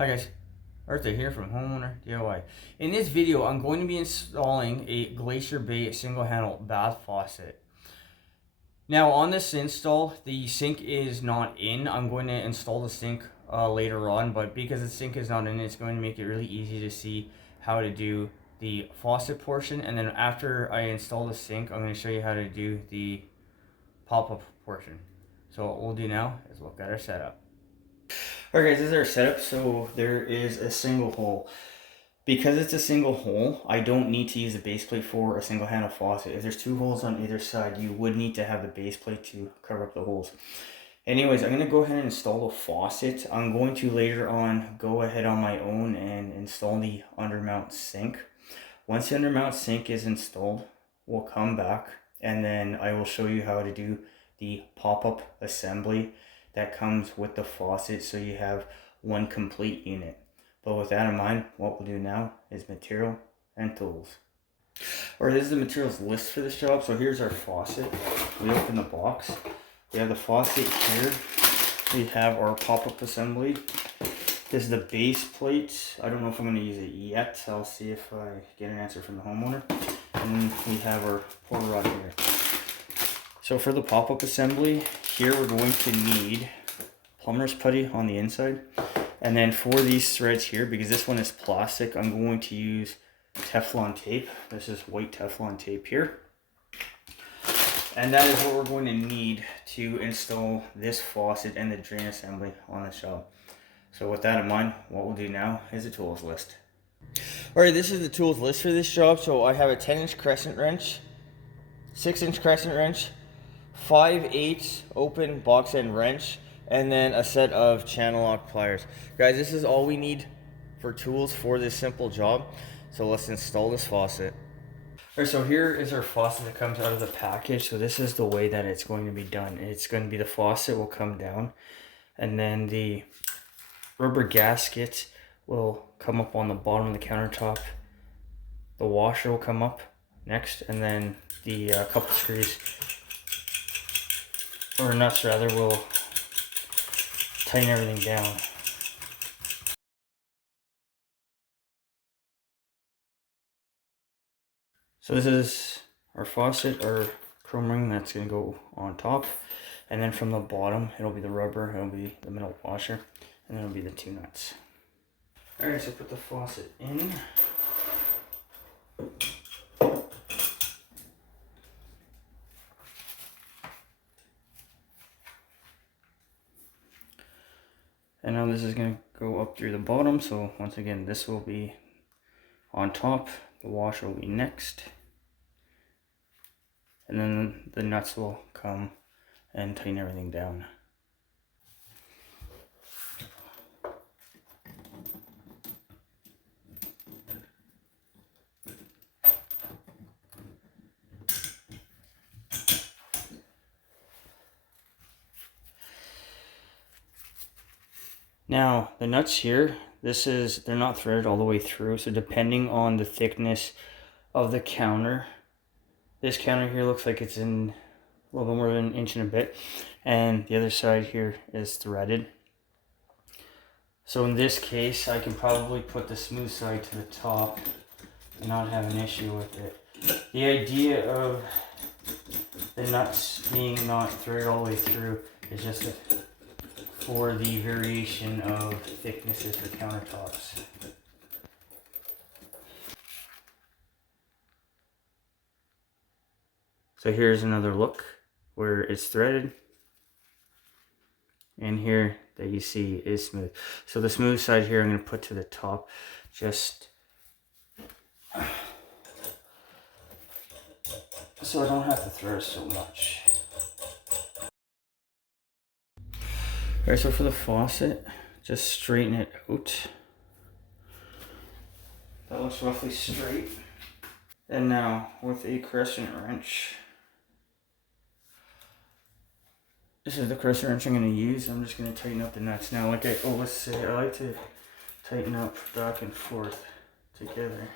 Hi guys, Arthur here from Homeowner DIY. In this video, I'm going to be installing a Glacier Bay single handle bath faucet. Now on this install, the sink is not in. I'm going to install the sink later on, but because the sink is not in, it's going to make it really easy to see how to do the faucet portion. And then after I install the sink, I'm going to show you how to do the pop-up portion. So what we'll do now is look at our setup. Alright guys, this is our setup. So there is a single hole. Because it's a single hole, I don't need to use a base plate for a single handle faucet. If there's two holes on either side, you would need to have the base plate to cover up the holes. Anyways, I'm going to go ahead and install the faucet. I'm going to later on go ahead on my own and install the undermount sink. Once the undermount sink is installed, we'll come back and then I will show you how to do the pop-up assembly that comes with the faucet, so you have one complete unit. But with that in mind, what we'll do now is material and tools. Alright, this is the materials list for this job. So here's our faucet. We open the box. We have the faucet here. We have our pop-up assembly. This is the base plate. I don't know if I'm going to use it yet. I'll see if I get an answer from the homeowner. And we have our pour rod here. So for the pop-up assembly, here we're going to need Plumbers putty on the inside. And then for these threads here, because this one is plastic, I'm going to use Teflon tape. This is white Teflon tape here. And that is what we're going to need to install this faucet and the drain assembly on the job. So with that in mind, what we'll do now is a tools list. Alright, this is the tools list for this job. So I have a 10-inch crescent wrench, 6-inch crescent wrench, 5/8 open box end wrench, and then a set of channel lock pliers. Guys, this is all we need for tools for this simple job. So let's install this faucet. Alright, so here is our faucet that comes out of the package. So this is the way that it's going to be done. It's going to be the faucet will come down, and then the rubber gasket will come up on the bottom of the countertop. The washer will come up next, and then the couple screws, or nuts rather, will tighten everything down. So this is our faucet, our chrome ring that's going to go on top, and then from the bottom it'll be the rubber, it'll be the middle washer, and then it'll be the two nuts. Alright, so put the faucet in. And now this is going to go up through the bottom, so once again this will be on top, the washer will be next, and then the nuts will come and tighten everything down. Now the nuts here, they're not threaded all the way through, so depending on the thickness of the counter, this counter here looks like it's in a little bit more than an inch and a bit, and the other side here is threaded. So in this case, I can probably put the smooth side to the top and not have an issue with it. The idea of the nuts being not threaded all the way through is just for the variation of thicknesses for countertops. So here's another look where it's threaded, and here that you see is smooth. So the smooth side here I'm going to put to the top, just so I don't have to thread so much. Alright, so for the faucet, just straighten it out. That looks roughly straight. And now with a crescent wrench, this is the crescent wrench I'm going to use. I'm just going to tighten up the nuts. Now, like I always say, I like to tighten up back and forth together.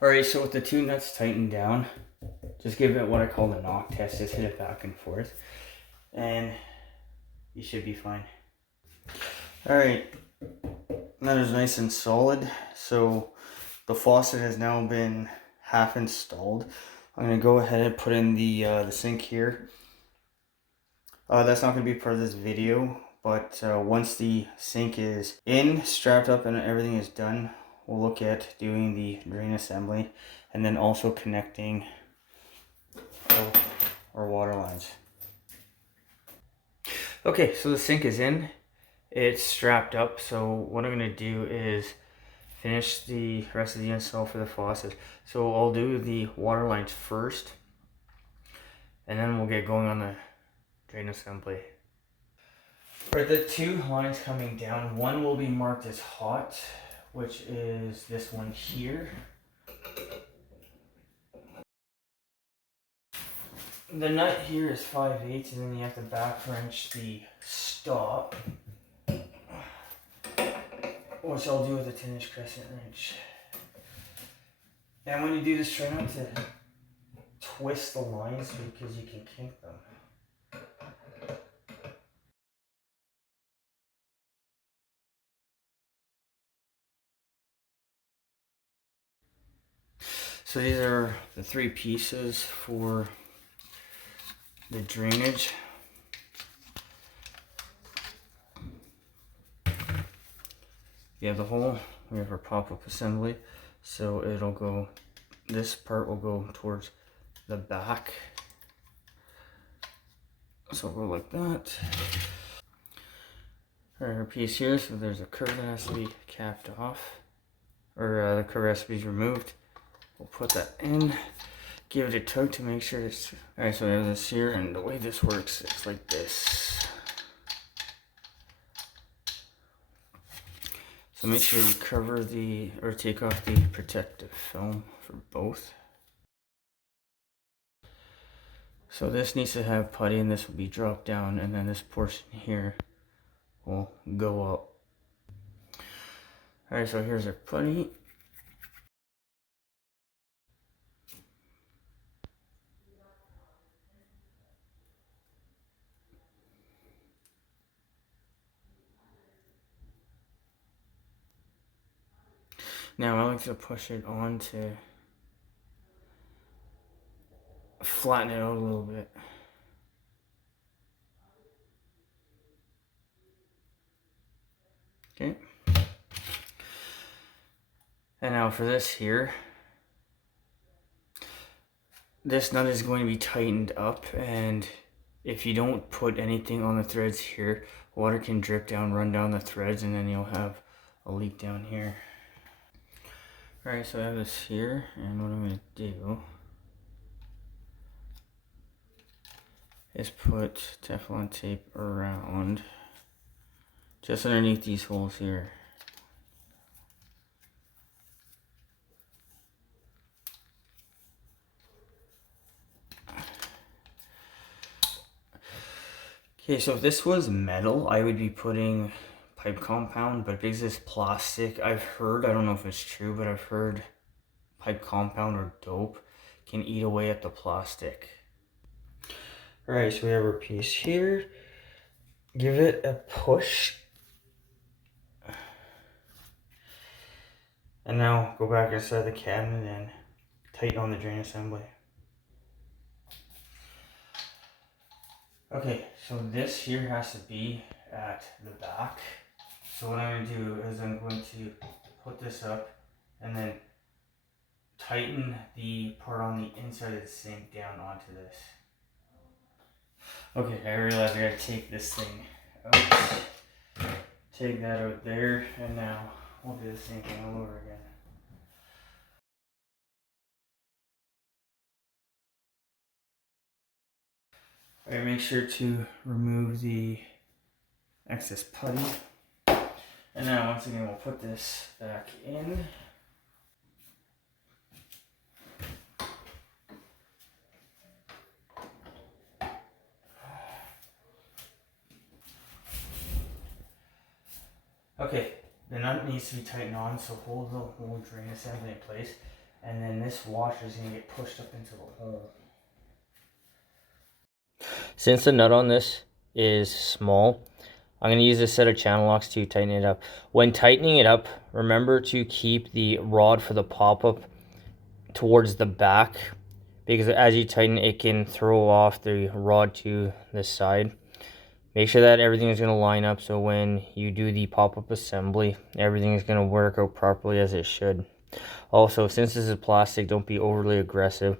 Alright, so with the two nuts tightened down, just give it what I call the knock test. Just hit it back and forth, and you should be fine. Alright, that is nice and solid. So the faucet has now been half installed. I'm going to go ahead and put in the sink here. That's not going to be part of this video, but once the sink is in, strapped up, and everything is done, we'll look at doing the drain assembly and then also connecting our water lines. Okay, so the sink is in. It's strapped up, so what I'm going to do is finish the rest of the install for the faucet. So I'll do the water lines first, and then we'll get going on the drain assembly. For the two lines coming down, one will be marked as hot, which is this one here. The nut here is 5/8, and then you have to back wrench the stop, which I'll do with a 10-inch Crescent wrench. And when you do this, try not to twist the lines because you can kink them. So these are the three pieces for the drainage. You have the hole, we have our pop-up assembly, so it'll go, this part will go towards the back. So we'll go like that. Our piece here, so there's a curve that has to be capped off, or the curve has to be removed. We'll put that in, give it a tug to make sure it's, alright, so we have this here, and the way this works, it's like this. So make sure you cover the, or take off the protective film for both. So this needs to have putty, and this will be dropped down, and then this portion here will go up. Alright, so here's our putty. Now I like to push it on to flatten it out a little bit. Okay. And now for this here, this nut is going to be tightened up, and if you don't put anything on the threads here, water can drip down, run down the threads, and then you'll have a leak down here. Alright, so I have this here, and what I'm going to do is put Teflon tape around just underneath these holes here. Okay, so if this was metal, I would be putting pipe compound, but because it's plastic, I've heard, I don't know if it's true, but I've heard pipe compound or dope can eat away at the plastic. Alright, so we have our piece here. Give it a push. And now go back inside the cabinet and tighten on the drain assembly. Okay, so this here has to be at the back. So what I'm going to do is I'm going to put this up and then tighten the part on the inside of the sink down onto this. Okay, I realize I gotta take this thing out. Take that out there, and now we'll do the same thing all over again. Alright, make sure to remove the excess putty. And now once again we'll put this back in. Okay, the nut needs to be tightened on, so hold the whole drain assembly in place. and then this washer is going to get pushed up into the hole. Since the nut on this is small, I'm going to use a set of channel locks to tighten it up. When tightening it up, remember to keep the rod for the pop-up towards the back, because as you tighten it can throw off the rod to the side. Make sure that everything is going to line up so when you do the pop-up assembly, everything is going to work out properly as it should. Also, since this is plastic, don't be overly aggressive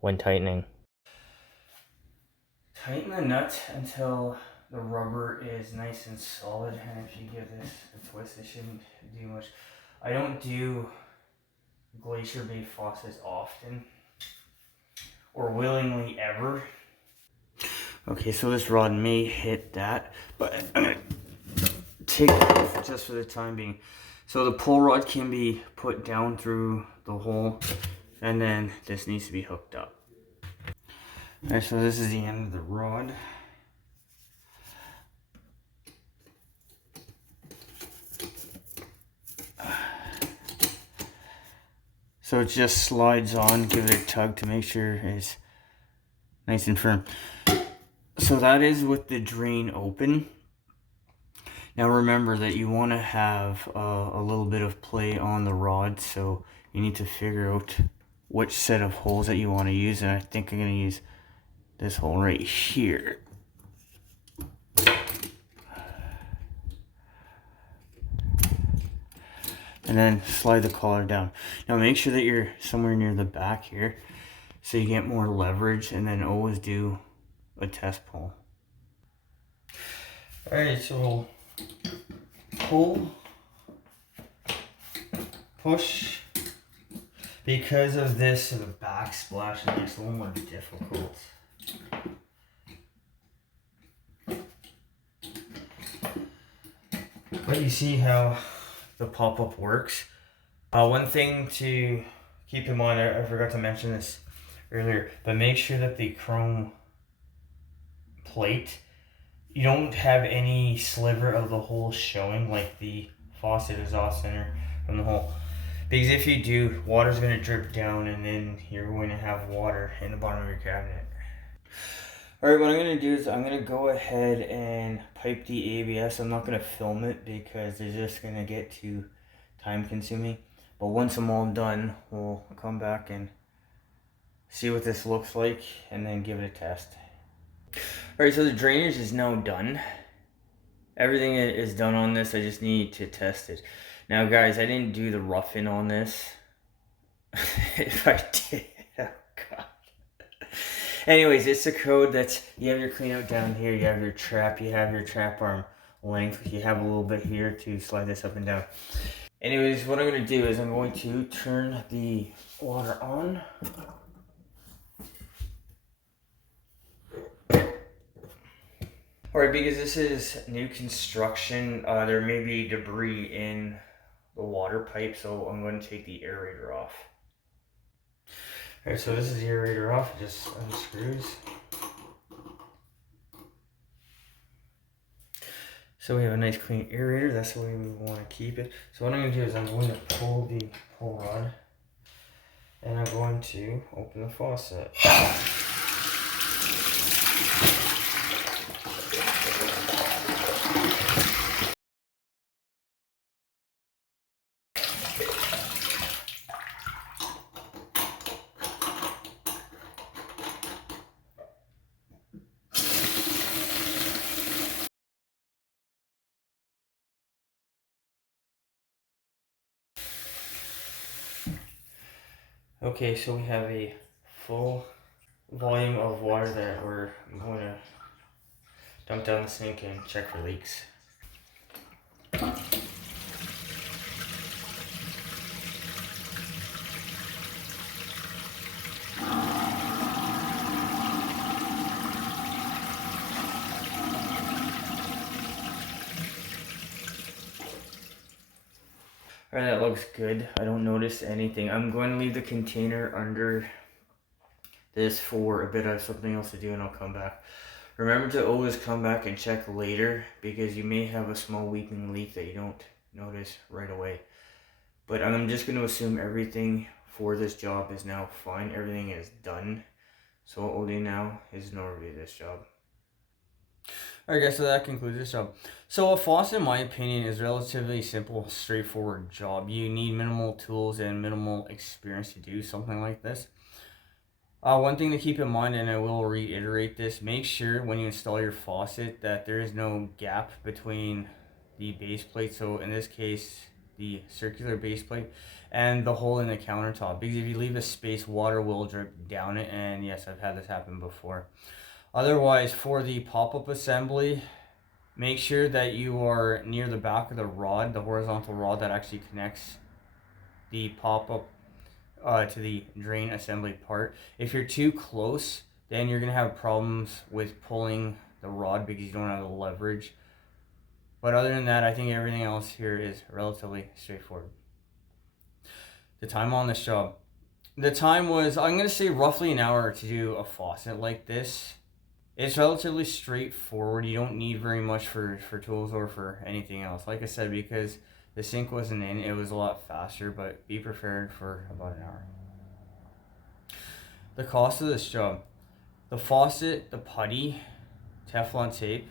when tightening. Tighten the nut until the rubber is nice and solid, and if you give this a twist, it shouldn't do much. I don't do Glacier Bay faucets often, or willingly ever. Okay, so this rod may hit that, but I'm going to take it off just for the time being. So the pull rod can be put down through the hole, and then this needs to be hooked up. Alright, so this is the end of the rod. So it just slides on, give it a tug to make sure it's nice and firm. So that is with the drain open. Now remember that you want to have a little bit of play on the rod, so you need to figure out which set of holes that you want to use, and I think I'm going to use this hole right here. And then slide the collar down. Now make sure that you're somewhere near the back here so you get more leverage, and then always do a test pull. Alright, so we'll pull, push. Because of this, the backsplash makes it a little more difficult. But you see how the pop-up works. One thing to keep in mind, I forgot to mention this earlier, but make sure that the chrome plate, you don't have any sliver of the hole showing, like the faucet is off center from the hole. Because if you do, water's going to drip down, and then you're going to have water in the bottom of your cabinet. Alright, what I'm going to do is I'm going to go ahead and pipe the ABS. I'm not going to film it because it's just going to get too time consuming. But once I'm all done, we'll come back and see what this looks like and then give it a test. Alright, so the drainage is now done. Everything is done on this. I just need to test it. Now guys, I didn't do the rough-in on this. If I did, oh god. Anyways, it's a code that you have your clean out down here, you have your trap, you have your trap arm length, you have a little bit here to slide this up and down. Anyways, what I'm going to do is I'm going to turn the water on. Alright, because this is new construction, there may be debris in the water pipe, so I'm going to take the aerator off. Alright, so this is the aerator off, it just unscrews. So we have a nice clean aerator, that's the way we want to keep it. So what I'm going to do is I'm going to pull the pull rod, and I'm going to open the faucet. Okay, so we have a full volume of water that we're going to dump down the sink and check for leaks. Alright, that looks good. I don't notice anything. I'm going to leave the container under this for a bit of something else to do, and I'll come back. Remember to always come back and check later, because you may have a small weeping leak that you don't notice right away. But I'm just going to assume everything for this job is now fine. Everything is done. So what we'll do now is no review this job. Alright guys, so that concludes this job. So a faucet, in my opinion, is a relatively simple, straightforward job. You need minimal tools and minimal experience to do something like this. One thing to keep in mind, and I will reiterate this, make sure when you install your faucet that there is no gap between the base plate, so in this case the circular base plate, and the hole in the countertop, because if you leave a space, water will drip down it, and yes, I've had this happen before. Otherwise, for the pop-up assembly, make sure that you are near the back of the rod, the horizontal rod that actually connects the pop-up to the drain assembly part. If you're too close, then you're going to have problems with pulling the rod because you don't have the leverage. But other than that, I think everything else here is relatively straightforward. The time on this job. The time was, I'm going to say, roughly an hour to do a faucet like this. It's relatively straightforward. You don't need very much for tools or for anything else. Like I said, because the sink wasn't in, it was a lot faster, but be prepared for about an hour. The cost of this job. The faucet, the putty, Teflon tape.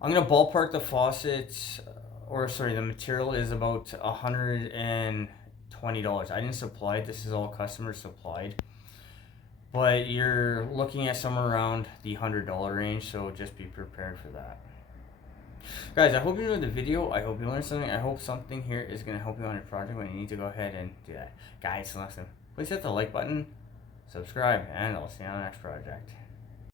I'm going to ballpark the faucets, the material is about $120. I didn't supply it. This is all customer supplied. But you're looking at somewhere around the $100 range, so just be prepared for that. Guys, I hope you enjoyed the video. I hope you learned something. I hope something here is going to help you on your project when you need to go ahead and do that. Guys, listen, please hit the like button, subscribe, and I'll see you on the next project.